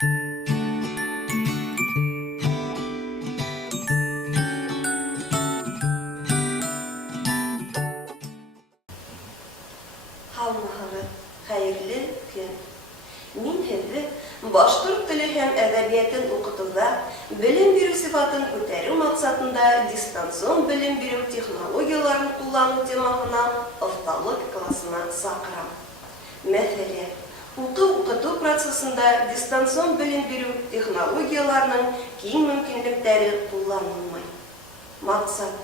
Hammahaga hayırlı gün. Min hizbi Башкорт теле һәм әдәбиятын укытуда белем бирү сыйфатын күтәрү максатында дистанцион белем бирү технологияларын куллану темасына офталык классына сакырам. Мәсәлән, укыту процессында дистанцион белем бирү технологияларының киң мөмкинлекләре кулланылмый. Максат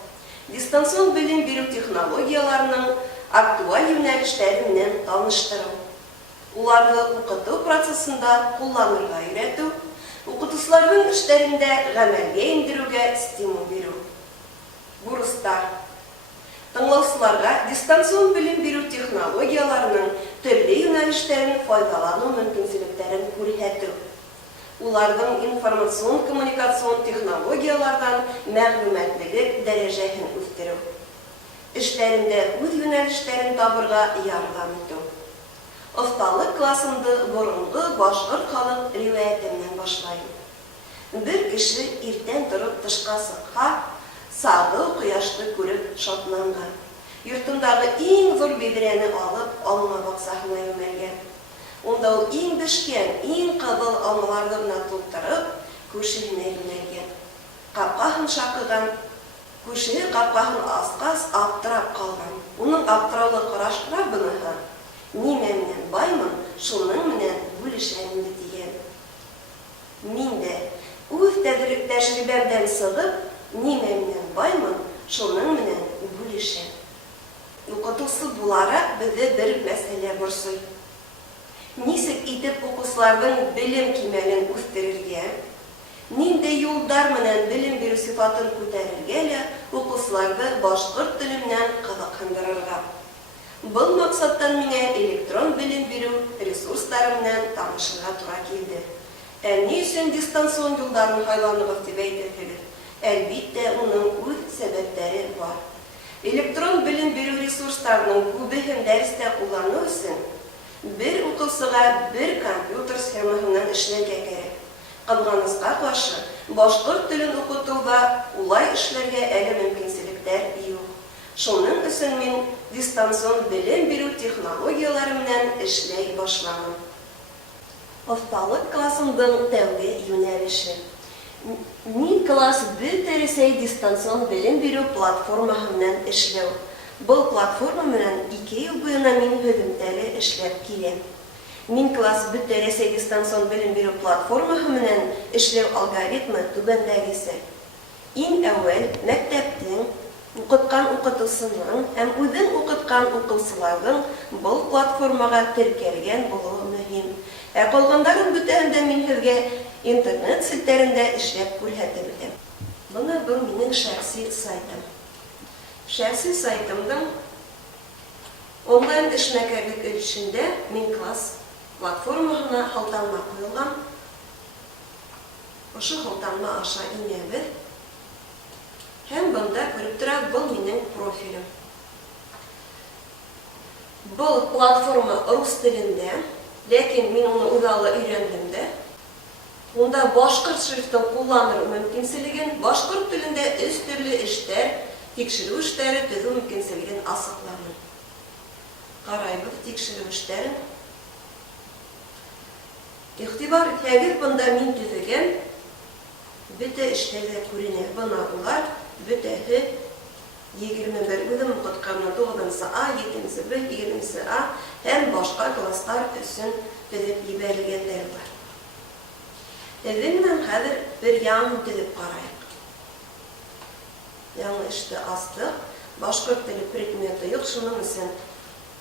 дистанцион белем бирү технологияларының актуаль юнәлешләре белән таныштыру. Уларны укыту процессында кулланырга өйрәтү, укытучыларның эшләрендә гамәлгә индерүгә стимул бирү. Бурыстар. Тыңлаучыларга дистанцион белем бирү технологияларының төрле юнәлешләрен файдалану мөмкинлекләрен күрсәтү. Уларның информацион-коммуникацион технологиялардан мәгълүматлык дәрәҗәсен үстерү. Эшләрендә үз юнәлешләрен табырга ярдәм итү. Офталык классында борынгы башкорт халык риваятеннән башлайм. Бер кеше иртән торып тышка чыкка, сагы кояшны күреп шатланган. Йортындагы иң зур бидрәне алып, алма баксасына юнәлгән. Онда ул иң бешкән, иң кызыл алмаларны белән тултырып, күршесенә юнәлгән. Капкаһын шакыган, күрше капкаһын аскас аптырап калган. Уның аптыраулы карашлары буныһы Нимә менән баймын, шуның менән бүлешәм инде дигән. Мин дә үз тәҗрибәмдән сыгып, нимә менән баймын, шуның менән бүлешәм. Укытучы буларак безне бер мәсьәлә борсый. Ничек итеп укучыларның белем кимәлен үстерергә, нинди юллар менән белем бирү сыйфатын күтәрергә лә укучыларны башкорт теле белән кызыксындырырга. Был максаттан миңа электрон белем бирү ресурслары белән танышырга туры килде. Ни өчен дистанцион юлларын файдаланыгыз дип әйтәсегез? Әлбиттә, уның үз сәбәпләре бар. Электрон белем бирү ресурсларының күбеһен дәрестә куллану өчен бер укучыга бер компьютер схемаһыннан эшләргә кирәк. Кылганычка каршы, башкорт телен укытуда улай эшләргә әле мөмкинлекләр юк. Шуның өчен мин дистанцион белем бирү технологиялары белән эшләй башладым. Офталык классының тәүге юнәлеше. Мин класс бөтенләй дистанцион белем бирү платформаһы белән эшләү. Бұл платформа белән 2 ел буена мин һөҗүмтәле эшләп киләм. Мин класс бөтенләй дистанцион белем бирү платформаһы белән эшләү алгоритмы түбәндәгесе. Иң әүвәл мәктәптең укыткан укытучысының һәм үзен укыткан укучыларның бұл платформага теркәлгән булуы мөһим. Калгандарын бөтенләй мин һеҙгә интернет селтәрендә эшләп күрһәтеп бирәм. Буны бу минең шәхси сайтым. Шәхси сайтымның онлайн эшмәкәрлек өлешендә мин класс платформаһына халтанма куелган. Ошо халтанма аша инәбез. Һәм бында күреп тора, бұл минең профилем. Бұл платформа рус телендә, ләкин мин уны үҙаллы өйрәндем дә. Унда башкорт шрифтын кулланыр мөмкинлеген, башкорт телендә 3 төрле эштәр, тикшерү эшләре төзү мөмкинлеген асыкланыр. Карайбыз тикшерү эшләрен. Игътибар итәгез, бында мин төзегән бөтә эшләрдә күренә. Бына улар бөтәһе 21 үзем укытканнан 9-нчы А, 7-нче Б, 20-нче А һәм башка класслар өчен төзеп ебәрелгәннәр бар. Әзеннән хәзер бер яңа төзеп карайык. Яңа эште астык, башкорт теле предметы юк, шуның өчен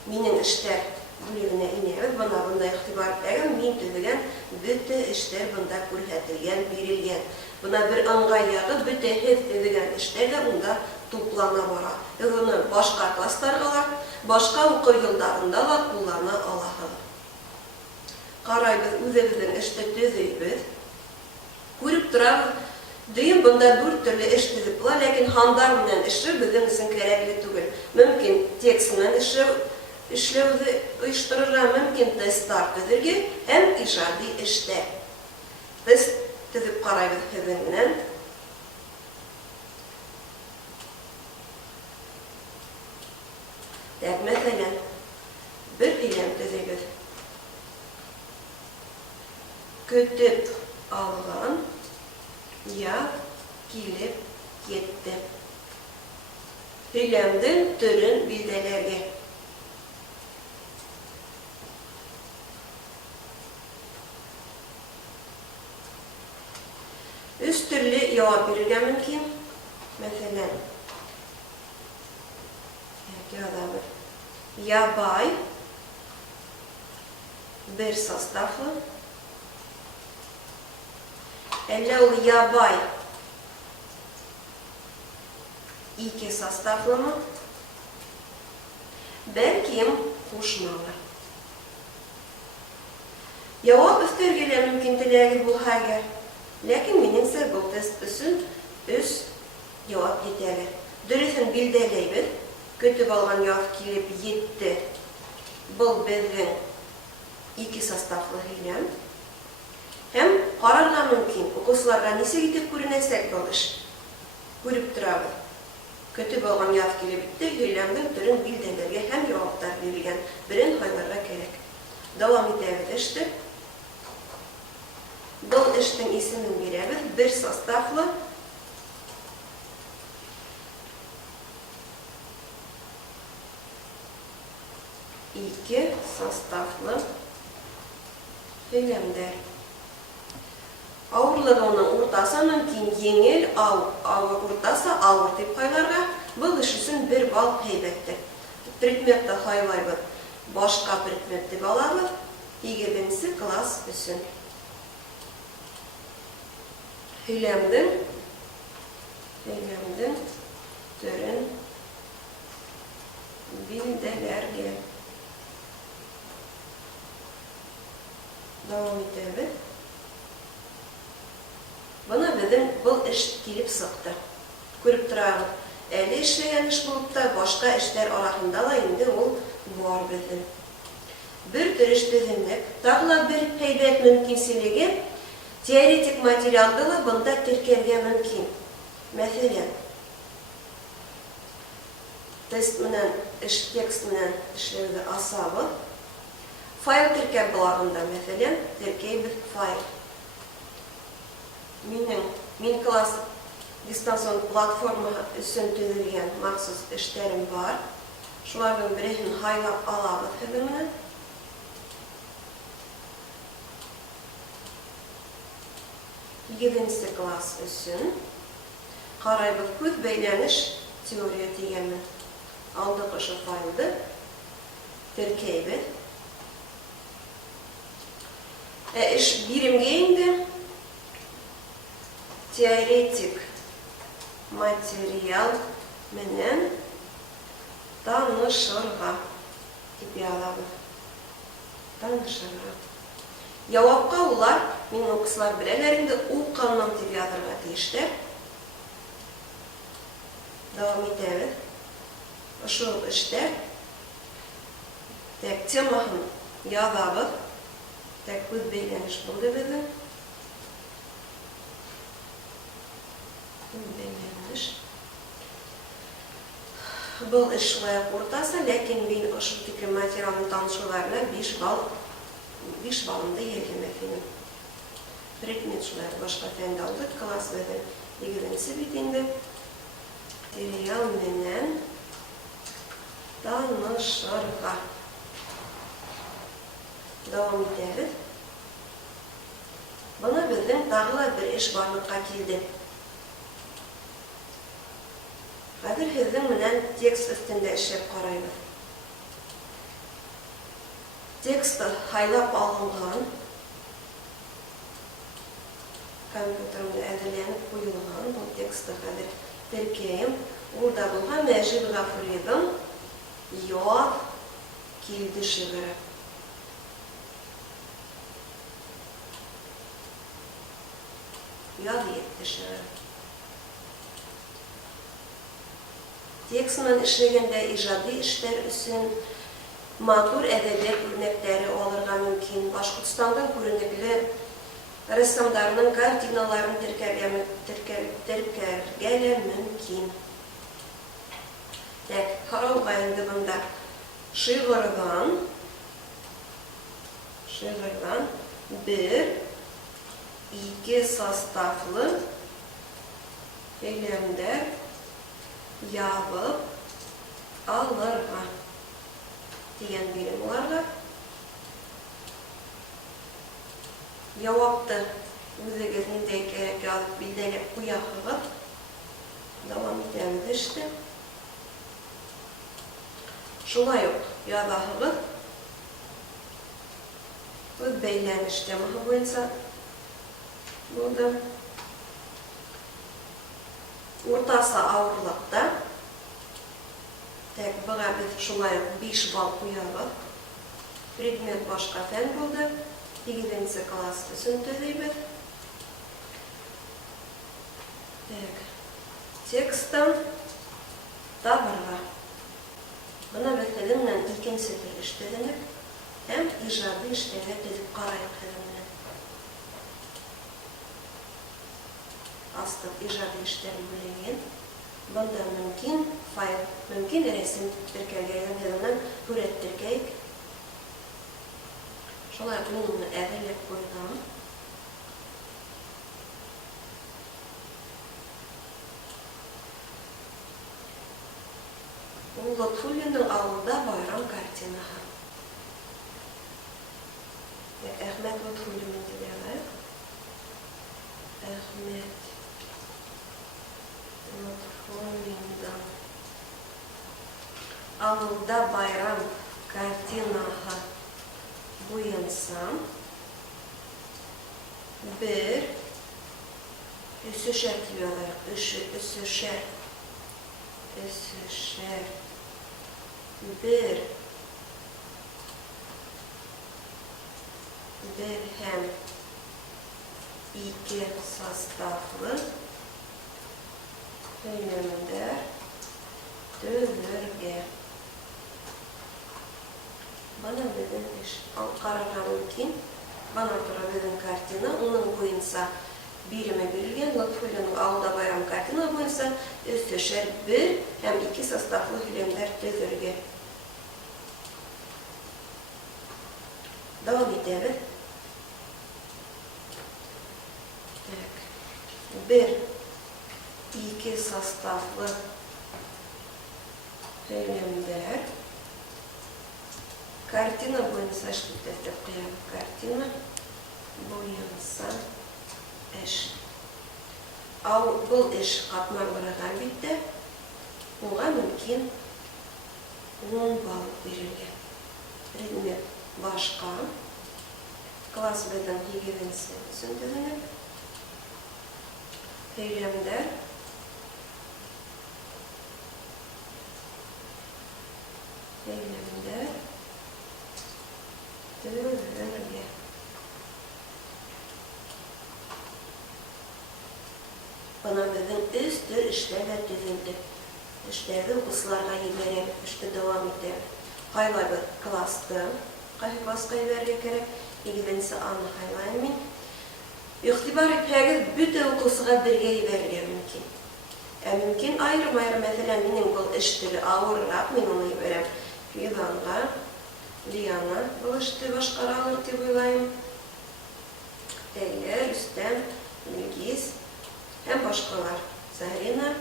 минең эшләр бүлегенә инәбез. Бunda игътибар итәгез, мин төзегән бөтә эшләр бunda күрһәтелгән, бирелгән. Бuna bir аңғай яғы бөтәһе төзегән эшләр дә унда туплана бара. Уны башка классларга, башка уку йылдарында ла куллана алабыз. Карайбыз, үзебезнең эште төзөйбез. Күреп торабыз, дигән бunda 4 төрле эш төзеп була, ләкин хандар белән эше безнең өчен кирәкле түгел. Мөмкин текст белән эшләүне оештырырга, мөмкин тестлар төзергә һәм иҗади эштә. тест төзеп карайбыз сезнең белән. Мәсәлән, бер һөйләм төзегез. Көтеп алган яз килеп кетте. Һөйләмнең төрен билдәләргә. Üç türlü cevap verilgen mümkün. Mesela yabay bir sastaflı. Elle ol yabay iki sastaflı mı? Belki kuşmalı. Cevap üstürgüle mümkün dilegi bu hager. Lakin meningse bu test üçün üç cevap yeterli. Dürüsün bildirleybiz. Kötüp algan yaz kilip yetti. Bu bizden iki sastaflı һөйләм. Hem kararga mümkün. Okusularga nese gitip көрінесек бұл iş. Көріп тұрабыз. Kötüp algan yaz kilip bitti. Һөйләмнең түрін bildirlerge hem cevaplar verilgen. Birin haylarga gerek. Devam edebilir işte. Бұл іштің исемін береміз. Bir sastaflı iki sastaflı һөйләмдер. Ауырлығының ортасы мөмкин еңел, ортасы ауыр деп қайларға. Бұл іш үшін bir бал һәйбәттер. Предметті һайлайбыз. Башқа предмет деп алабыз. Егебенсі класс үшін. Һөйләмнең төрен билдәләргә. Дәвам итәбез. Бuna безнең бұл эш килеп сыкты. Күреп торабыз. Әле эшләгән эш булып та, башка эшләр арасында да инде ул бар безнең. Bir төреш төземлек, тагы bir һәйбәт мөмкинлеге teoretik материалды ла бында теркәргә мөмкин. Мәсәлән, тест менән, текст менән эшләргә асабы. Файл теркәп булагында, мәсәлән, теркәйбез файл. Мин класс дистанцион платформа өчен төзелгән махсус эшләрем бар. Шуларның берен һайлап алабыз хәзер. Yedinci класс үшін қарайбыз көз бәйләніш теория дегенмен. Алдық ұшы файлды теркейбіз. Іш биримге енді теоретик материал менен танышырға деп алабыз. Танышырға. Явапқа улар, мен оқысылар білелерінде оққаннан деп ядырға дейіштер. Давам етеміз. Ұшыл іштер. Тәк темахын ядабыз. Тәк көз бейленіш болды біздің. Бейленіш. Бұл іш лайық ортасы, ләкин мен ұшыл текілі материалын танышыларына 5 балымды елгемекенім. Предмет шулар башқа фәнді алдық, класс бәдін егілінсі бетенді. Материал менен танышырға. Давам етеміз. Бұны біздің тағыла бір іш барлыққа келді. Қазір сіздің менен текст үстінде ішеп қараймыз. Тексті һайлап алынған, компьютерімде әзірленіп қойылған, бұл тексті қазір теркейім. Орда болған мәжіп ғафуредім, яз келді шығыры. Яз етті шығыры. Текстмен ішлегенде ижади іштер үшін матур әдәбият үрнәктәре алырга мөмкин. Башкортстанның күренекле рәссамдарының картиналарын теркәргә мөмкин. Карауга инде монда шигырьган бер, ике составлы һөйләмдәр ябып алырга дигән биремларга Явапты үзегез ниндәй кирәк язып билдәләп куяһыгыз. Дәвам итәбез эште. Шулай ук язаһыгыз. Үз бәйләнеш темаһы буенча булды. Уртасы авырлыкта. Быга без шулай ук 5 балл куябыз. Предмет башка фән булды. 8-нче класста сөнтелибез. Текстан табырга. Бuna мәсәлән икенче тел эштәдәнек һәм иҗади эштәгә төзеп карайык хәзерне. Астык иҗади эштәр бүлеген. Бunda мөмкин файл, мөмкин рәсем теркәлгән янынан күрәттеркәйк. Шулай булуны әзерләп куйган. Лотфуллинның авылда байрам картинаһы. Әхмәт Лотфуллин дигән. Әхмәт Лотфуллиндан авылда байрам картинаһы буенча бер өсешәр тибәләр, өсешәр бер һәм ике составлы һөйләмдәр төзергә. Бана безнең эш карарга мөмкин. Бана тора безнең картина, уның буенча биреме бирелгән. Лотфуллинның авылда байрам картина буенча өстешәр бер һәм ике составлы һөйләмдәр төзергә. Дәвам итәбез. Бер, ике составлы һөйләмдәр. Картина буенча эш итеп куям. Картина буенча эш. Бұл эш катнарлыгы әлбәттә уңа мөмкин 10 балл бирелгән. Предмет башка. Класс белән 8-нче сөнтелгән. Һөйләмдәр төзергә. Бана безнең өстәл эшләргә төзелде. Эшләрне укучыларга җибәреп, эште дәвам итәбез. Кайлабыз класста, кайсы класска җибәрергә кирәк, 8-нче аны кайлайм мин. Игътибар итәгез, бөтен укучыга бергә җибәрергә мөмкин. Мөмкин айрым-айрым, мәсәлән, минем бу эш теле авыррак, мин аны җибәрәм Фиданга, Лиана бу эште башкара алыр дип уйлайм. Рөстәм, Илгиз һәм башкалар. Зарина.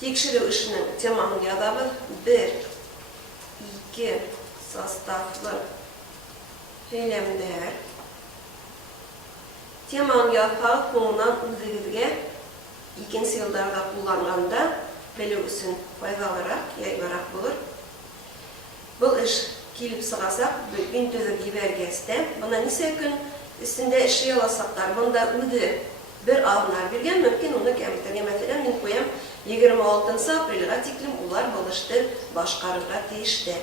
Тикшерү эшенең темасын язабыз. 1-2 составлы һөйләмдәр. Теманы язсак, соңыннан үзегезгә икенче елларда кулланганда белү өчен файдалырак, яйлырак булыр. Бұл эш килеп сыгасак, мин төзеп җибәргәстә, бuna нисә көн өстендә эшли аласаклар. Бunda үзе бер алынар биргән, мөмкин уны кәмитәргә. Мәсәлән, мин куям 26 апрельгә тиклем улар бу эште башкарырга тиештә.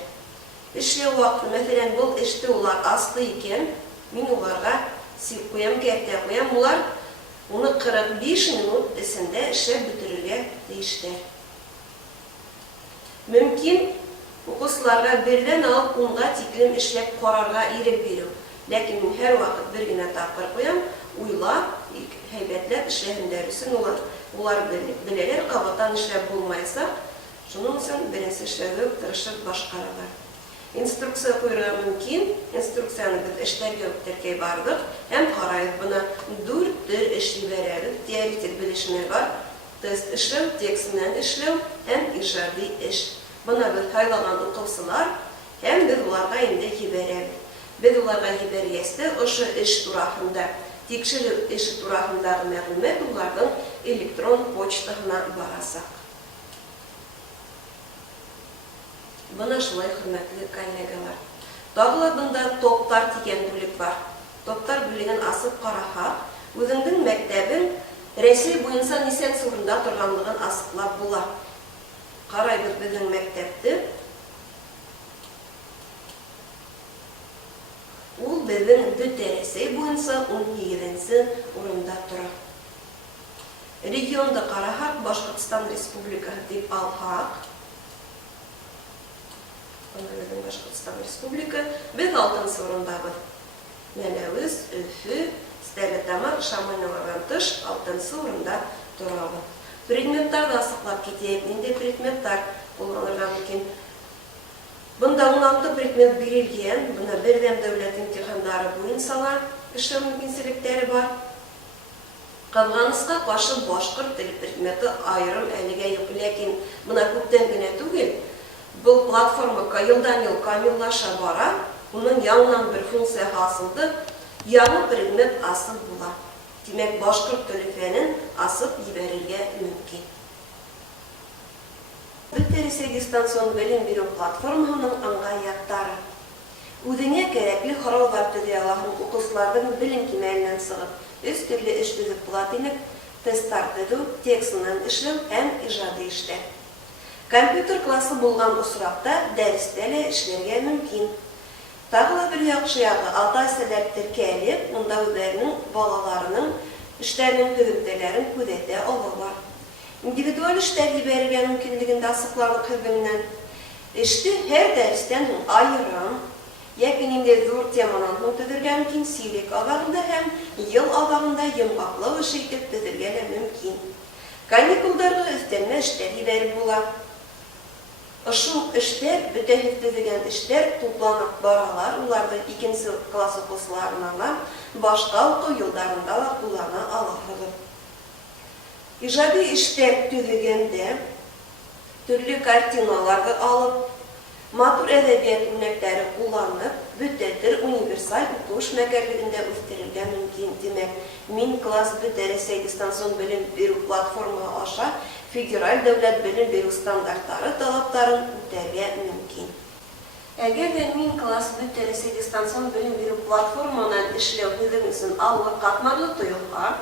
Эшли вакыты, мәсәлән, бу эште улар аслы икән, мин уларга сип куям, кәйтә куям, улар уны 45 минут эсендә эшләп бетерергә тиештә. Мөмкин укучыларга бердән алып 10га тиклем эшләп карарга ирек бирү. Ләкин мин һәр вакыт бер генә тапкыр куям, уйлап, һәйбәтләп эшләһеннәр өчен улар беләләр, кабаттан эшләп булмайса, шуның өчен беренче эшләүгә тырышып башкаралар. Инструкция куярга мөмкин, инструкцияны без эшләргә үтәргә бардык, һәм карайбыз бuna 4 төр эшли бәрәбез, теоретик белешмә бар, тест эшләү, текст белән эшләү һәм иҗади эш. Бuna без һайлаган укучылар һәм без уларга инде җибәрәбез. Без уларга җибәргәстә ошо эш турында, тикшерү эше турындагы мәгълүмат уларның электрон почтасына барасак. Бuna шулай хөрмәтле коллегалар. Тагы бunda топтар дигән бүлек бар. Топтар бүлеген асып караһак, үзеңнең мәктәбең Россия буенча ничәнче урында торганлыгын асыклап була. Карайбыз безнең мәктәпте. Ул безнең Россия буенча 17нче урында тора. Регионда караһак, Башкортстан Республикасы дип алһак, Башкортстан Республика, без 6нчы урындабыз. Мәләвез, Өфе, Стәрлетамак, Шамайнавадан тыш 6нчы урында торабыз. Предметтарда асыклап китәйек. Нинди предметтар булганлыгы мөмкин? Бunda 16 предмет бирелгән. Бuna бердәм дәүләт имтихандары буенча эшләү мөмкинлекләре бар. Калганышка каршы башкорт теле предметы аерым әлегә юк, ләкин бuna күптән генә түгел. Бұл платформа елдан-ел камиллаша бара, оның яңынан бір функция асылды, яңы предмет асыл була. Демәк, башкорт теле фәнен асып җибәрергә мөмкин. Рәсей дистанцион белем бирү платформаның аңгай яктары. Үзеңә кирәкле хораллар төзә аласың, укучыларның белем кимәленнән сыгып, өч төрле эш төзеп була димәк, тесттар төзү, текстыннан эшләү һәм иҗади эшләр. Компьютер классы булган усракта дәрестә лә эшләргә мөмкин. Тагы бер яхшы ягы, ата-әсәләр теркәлеп, монда үзләренең балаларының эшләренең һөҗүмтәләрен күзәтә алалар. Индивидуаль эшләр җибәрергә мөмкинлеген дә асыкларлык хезмәтеннән. Эште һәр дәрестән аерым, яки инде зур теманан төзергә мөмкин, сирек авагында һәм ел авагында йомгаклау эше итеп төзергә дә мөмкин. Каникулларга өстәлмә эшләр җибәреп була. Ошол эшләр, бөтәһе төзегән эшләр тупланып баралар, уларны 2нче класс укучыларына башка уку елларында да куллана алалар. Иҗади эшләр төзегәндә төрле картиналарны алып, матур әдәбият үрнәкләре кулланып, бөтәтер универсаль укыш мәкәрлегендә үстерергә мөмкин. Димәк, мин класс Рәсей дистанцион белем бирү платформа аша федераль дәүләт белем бирү стандартлары талаптарын үтәргә мөмкин. Әгәр дә мин класс Рәсей дистанцион белем бирү платформадан эшләү һүзең өчен авыр катмарлы тоелга,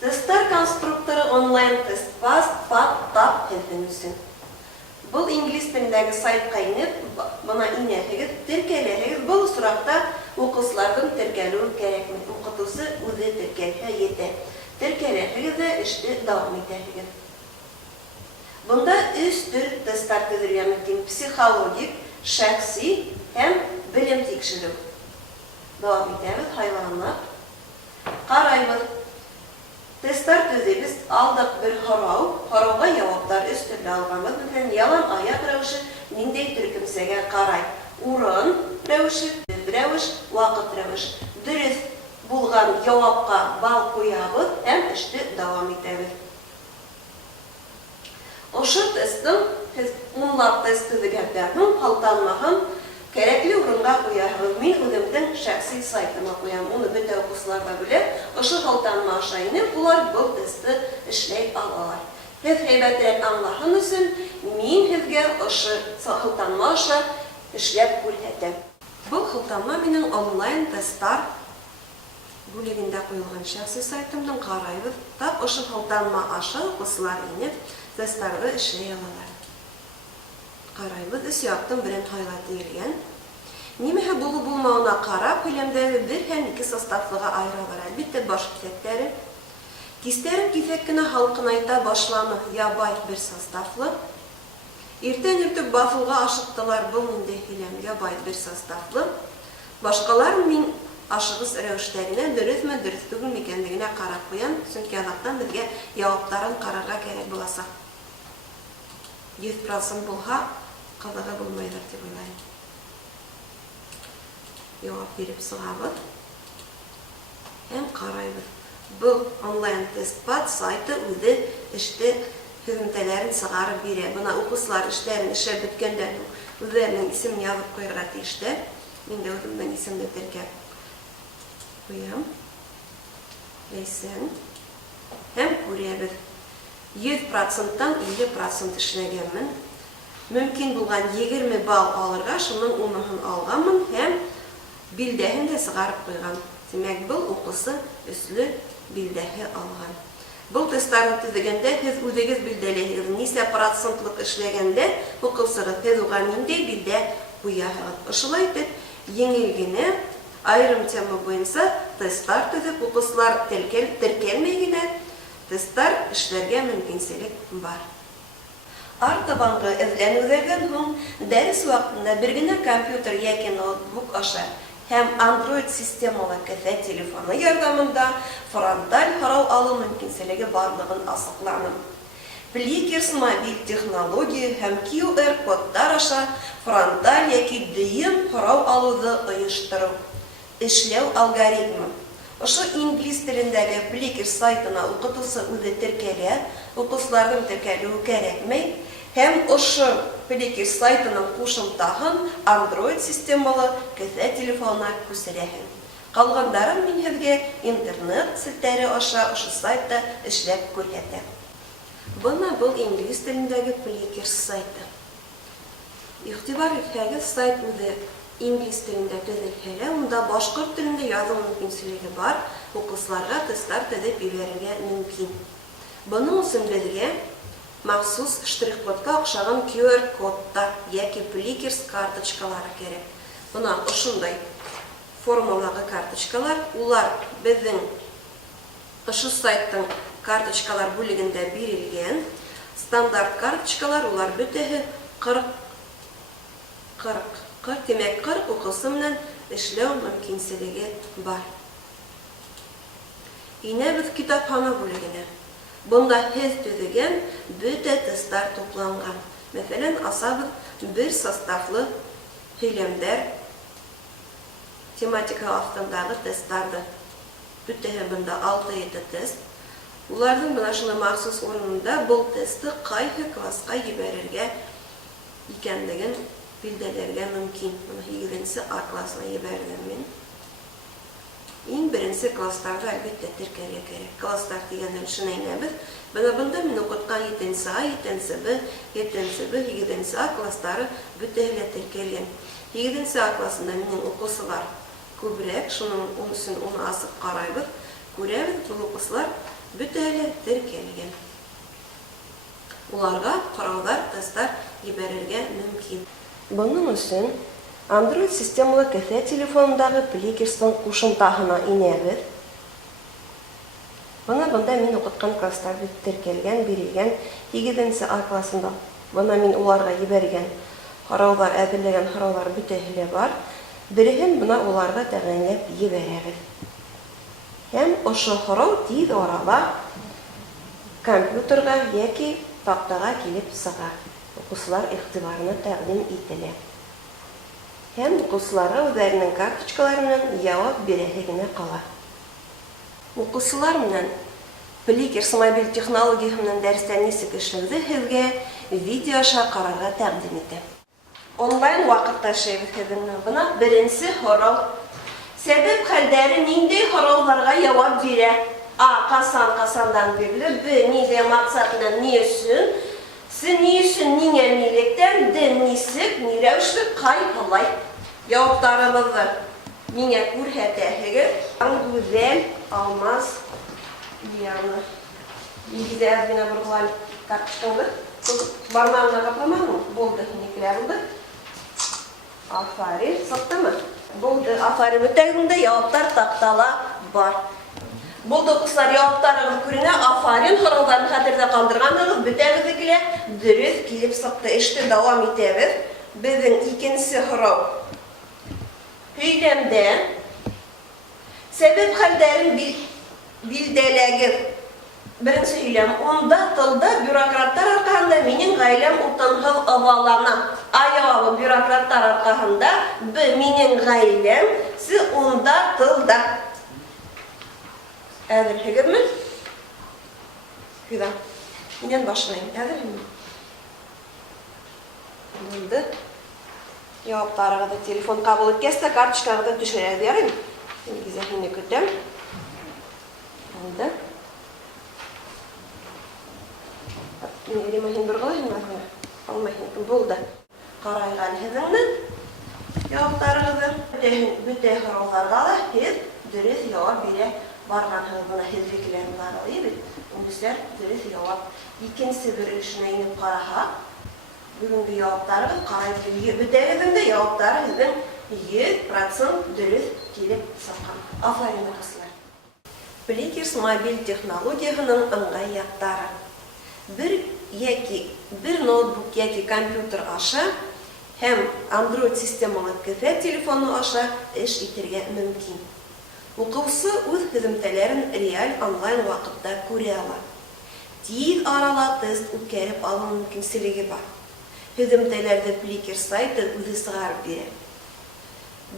тесттар конструкторы онлайн тест тап һәм Бұл инглиз телендәге сайтка инеп, бuna инәһегез, теркәләһегез, бұл соракта укучыларның теркәлүе кирәкме? Укытучы үзе теркәлһә җитә. Теркәләһегез дә эшне дәвам итәһегез. Бunda 3 төр тесттар төзергә мөмкин: психологик, шәхси һәм белем тикшерү. Дәвам итәбез, хайванлар. Карайбыз. Тесттар төзебез, алдык бер һорауга җаваплар өстендә алганбыз белән ялан аяк рәвеше ниндәй төркемсәгә карай. Урын рәвеше, вакыт рәвеше. Дөрес булган җавапка бал куябыз һәм эшне дәвам итәбез. Ошо тесттың унлап тест төзегәндәрнең калтанмаһын кирәкле урынга куябыз. Мин үземнең шәхси сайтыма куям. Уны бөтә укучылар да белә. Ошо калтанма аша инеп, улар бу тестты эшләй алалар. Һез һәйбәтрәк аңлаһын өчен мин һезгә ошо калтанма аша эшләп күрсәтәм. Бу калтанма минең онлайн тесттар бүлегендә куелган шәхси сайтымның карайбыз. Тап ошо калтанма аша укучылар инеп, тестларны эшләй алалар. Карайбыз, өч яктан белән хайлатылган. Нимәһе булмауына карап, күләмдәге 1 һәм 2 составлыга аерылалар. Әлбәттә, баш кисәкләре. Кистәрен кисәк кенә халкын айта башланы, ябай бер составлы. Иртән иртүк бафылга ашыктылар, бу нинди күләм, ябай бер составлы. Башкалар мин ашыгыс рәвештәренә дөресме, дөрес түгел икәнлегенә карап куям, чөнки аҙаҡтан беҙгә яуаптарын ҡарарға кәрәк буласаҡ. 100% булһа, ҡыҙығы булмайҙыр тип уйлайым. Яуап биреп сығабыҙ. Һәм ҡарайбыҙ. Был онлайн тестпад сайты үҙе эште һөҙөмтәләрен сығарып бирә. Бына уҡыусылар эштәрен эшләп бөткәндән үҙҙәренең исемен яҙып ҡуйырға тейештәр. Мин дә үҙемдең исемде теркәп ҡуям. Ләйсән. Һәм күрәбеҙ. 100%-тан 50% эшләгәнмен. Мөмкин булған 20 балл алырға, шуның 10-ын алғанмын һәм билдәһен дә сығарып ҡуйған. Демәк, был уҡыусы өслө билдәһе алған. Был тесттарны төҙөгәндә һеҙ үҙегеҙ билдәләйһегеҙ. Нисә процентлыҡ эшләгәндә уҡыусығыҙ, һеҙ уға ниндәй билдә ҡуяһығыҙ. Ошолай итеп, еңел генә айырым тема буйынса тесттар төҙөп, уҡыусылар теркәлмәй генә тесттар эшләргә мөмкинселек бар. Артабанғы эҙләнеүҙәрҙән һуң дәрес ваҡытында бер генә компьютер йәки ноутбук аша һәм Android системалы кеҫә телефоны ярҙамында фронталь һорау алыу мөмкинселеге барлығын асыҡланым. Plickers мобиль технология һәм QR кодтар аша фронталь йәки дөйөм һорау алыуҙы ойоштороу. Эшләү алгоритмы. Ошо инглиз телендәге Plickers сайтына уҡытыусы үҙе теркәлә, уҡыусыларҙың теркәлеүе кәрәкмәй, һәм ошо Plickers сайтының ҡушымтаһын Android системалы кеҫә телефонына күсерәһең. Ҡалғандарын мин һеҙгә интернет селтәре аша ошо сайтта эшләп күрһәтәм. Бына был инглиз телендәге Plickers сайты. Иғтибар итһәгеҙ, сайт үҙе инглиз телендә төҙөлһә лә, унда башҡорт телендә яҙыу мөмкинселеге бар, уҡыусыларға тесттар төҙөп ебәрергә мөмкин. Бының өсөн беҙгә махсус штрих-кодка оҡшаған QR кодтар йәки Plickers карточкалары кәрәк. Бына ошондай формалағы карточкалар, улар беҙҙең ошо сайттың карточкалар бүлегендә бирелгән. Стандарт карточкалар, улар бөтәһе 40 уҡыусы менән эшләү мөмкинселеге бар. Инәбеҙ китапхана бүлегенә. Бында һеҙ төҙөгән бөтә тесттар тупланған. Мәҫәлән, асабыҙ бер составлы һөйләмдәр тематика аҫтындағы тесттарҙы. Бөтәһе бында 6-7 тест. Уларҙың бына шуны махсус урынында был тестты ҡайһы классҡа ебәрергә икәнлеген билдәләргә мөмкин. 8-нсе А классына ебәрҙем мин. Иң беренсе класстарҙа әлбиттә теркәргә кәрәк. Класстар тигәндән шуны әйтәбеҙ. Бында мин уҡытҡан 7-нсе А, 7-нсе Б, 7-нсе Б, 8-нсе А класстары бөтәһе лә теркәлгән. 8-нсе А классында минең уҡыусылар күберәк, шуның өсөн уны асып ҡарайбыҙ. Күрәбеҙ, был уҡыусылар бөтәһе лә теркәлгән. Уларға һорауҙар, тесттар ебәрергә мөмкин. Бының өсөн Android системалы кеҫә телефонындағы Plickers'ның ҡушымтаһына инәбеҙ. Бында мин уҡытҡан класстар теркәлгән, бирелгән 8-нсе А классында. Бына мин уларға ебәргән һорауҙар, әҙерләгән һорауҙар бөтәһе лә бар. Береһен бына уларға тәғәйенләп ебәрәбеҙ. Һәм ошо һорау тиҙ арала компьютерға йәки таҡтаға килеп сыға. Уҡыусылар иғтибарына тәҡдим ителә. Һәм уҡыусыларға үҙҙәренең карточкалары менән яуап бирәһе генә ҡала. Уҡыусылар менән Plickers мобиль технологияһы менән дәрестә нисек эшләүҙе һеҙгә видео аша ҡарарға тәҡдим итәм. Онлайн ваҡытта эшләйбеҙ һеҙҙең менән. Бына беренсе һорау. Сәбәп хәлдәре ниндәй һорауҙарға яуап бирә? А. Ҡасан-ҡасандан бирле. Б. Ниндәй маҡсат менән, ни өсөн? С. Ни өсөн, ниңә, нилектән? Д. Нисек, ни рәүешле, ҡайһылай? Яуаптарыбыҙҙы миңә күрһәтәһегеҙ. Гүзәл, Алмаз, Диана. Илгиҙә әҙминә борғылай карточкаңды. Бармағына ҡапламаһыңмы? Булды, һинекеләр булды. Афарин, сыҡтымы? Булды, афарин. Бөтәгендә яуаптар таҡтала бар. Булды, ҡустар, яуаптарығыҙ күренә. Афарин, һорауҙарын хәтерҙә ҡалдырғанығыҙ, бөтәгеҙҙеке лә дөрөҫ килеп сыҡты. Эште дауам итәбеҙ. Беҙҙең икенсе һорау. Һөйләмдә Сәбәп хәлдәрен билдәләгез. Беренче һөйләм. Онда тылда бюрократтар аркаһында минең гаиләм утынһыз авалана. Аягы бюрократтар аркаһында минең гаиләм онда тылда. Әзерһегезме? Күрәм. Миннән башлайм. Әзерһезме? Булды. Яwaптарыгызды телефон кабул иткәч тә карточкагызда төшерә бирәм. Гизәһенне көтәм. Булды. Мин мәһин бергәләһен мәгънә. Алмаһын булды. Карайган һезеңне. Яwaптарыгызды бүтә һорауларга да һез дөрес җавап бирә барганһыз гына һезлекләрен баралый бит. Үнсәр дөрес җавап. Икенче бер эшенә инеп караһа, бүгенге җавапларыгыз карайып бүтәгездә җавапларыгызның 100% дөрес килеп чыккан. Афарин кызлар. Бликерс мобиль технологиясының ыңгай яктары. Bir ноутбук яки компьютер аша һәм Android системалы кесә телефоны аша эш итәргә мөмкин. Укучы үз хезмәтләрен реаль онлайн вакытта күрә ала. Тиз арала тест үткәреп алу мөмкинлеге бар. Хезмәтләрдә Бликер сайты үзе сыгарып бирә.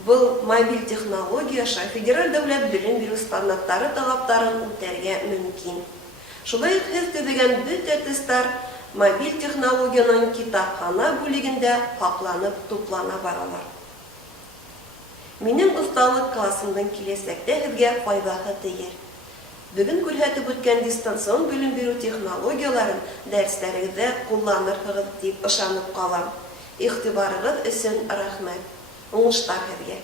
Бұл мобиль технология аша федераль дәүләт белем бирү стандартлары талаптарын үтәргә мөмкин. Шулай ук һез төзегән бөтә тестлар мобиль технологияның китапхана бүлегендә сакланып туплана баралар. Минем усталык классымның киләсәктә һезгә файдасы тияр. Бүген күрһәтеп үткән дистанцион белем бирү технологияларын дәресләрегездә кулланырсыз дип ышанып калам. Игътибарыгыз өчен рәхмәт. Уңышлар һезгә.